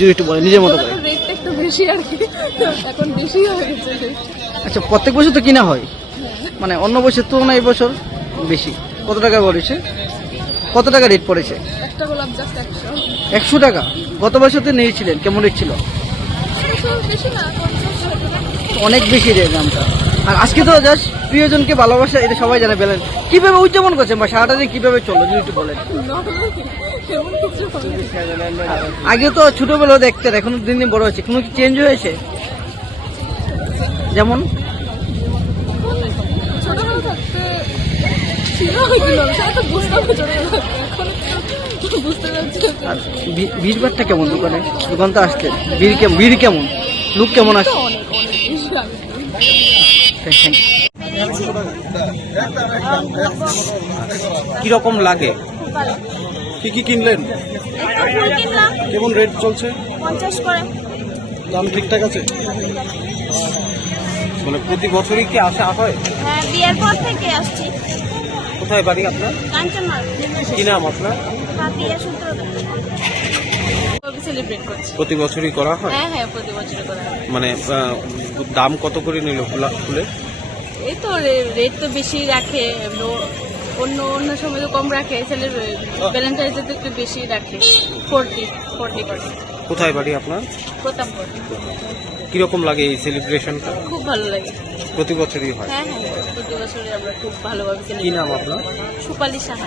যদি একটু বলেন নিজের মতো করে। রেটটা একটু বেশি আর কি। এখন বেশি হয়ে গেছে আচ্ছা প্রত্যেক বছর তো কিনা হয়? মানে অন্য বছর তুলনায় এই বছর বেশি। কত টাকা পড়েছে? কত টাকা রেট পড়েছে? একটা গোলাপ জাস্ট একশো। টাকা। গত বছর তো নিয়েছিলেন কেমন রেট ছিল? বেশি না। অনেক বেশি রেট দামটা। আর আজকে তো জাস্ট প্রিয়জনকে ভালোবাসা, এটা সবাই জানে বলেন কীভাবে উদযাপন করছেন বা সারাটা দিন কীভাবে চলল, যদি একটু বলেন। আগে তো ছোটবেলাও দেখতেন, এখন দিন দিন বড় হচ্ছে কোনো কি চেঞ্জ হয়েছে? যেমন? ছোটবেলা থাকতে ছিল হয়েছিল সেটা তো বুঝতাম না ছোটবেলা থাকতে। এখন একটু বুঝতে পারছি না। আর ভি- ভিড়ভাড়টা কেমন দোকানে? দোকান তো আসছে। ভিড় কেমন ভিড় কেমন? লুক কেমন আসছে অনেক অনেক বেশি লাগে Thank কীরকম লাগে? কি কি কিনলেন? কেমন রেট চলছে? পঞ্চাশ করে। দাম ঠিকঠাক আছে? মানে প্রতি বছরই কি আসা হয়? হ্যাঁ বিয়ের পর থেকে আসছি। কোথায় বাড়ি আপনার? কি নাম আপনার? সেলিব্রেট করছি। প্রতি বছরই করা হয়? হ্যাঁ হ্যাঁ প্রতি বছর করা হয়। মানে আহ, দাম কত করে নিল ফুলা- ফুলের এই তো রেট তো বেশি রাখে এমনি অন্য অন্য সময় তো কম রাখে ছেলে ভ্যালেন্টাইন্স তো একটু বেশি রাখে ফোরটি ফোরটি পার্সেন্ট কোথায় বাড়ি আপনার? প্রতাপগড় কীরকম লাগে এই সেলিব্রেশনটা খুব ভালো লাগে। প্রতি বছরই হয়? হ্যাঁ হ্যাঁ প্রতি বছরে আমরা খুব ভালোভাবে কি celebrate নাম করি। আপনার সুপালি সাহা।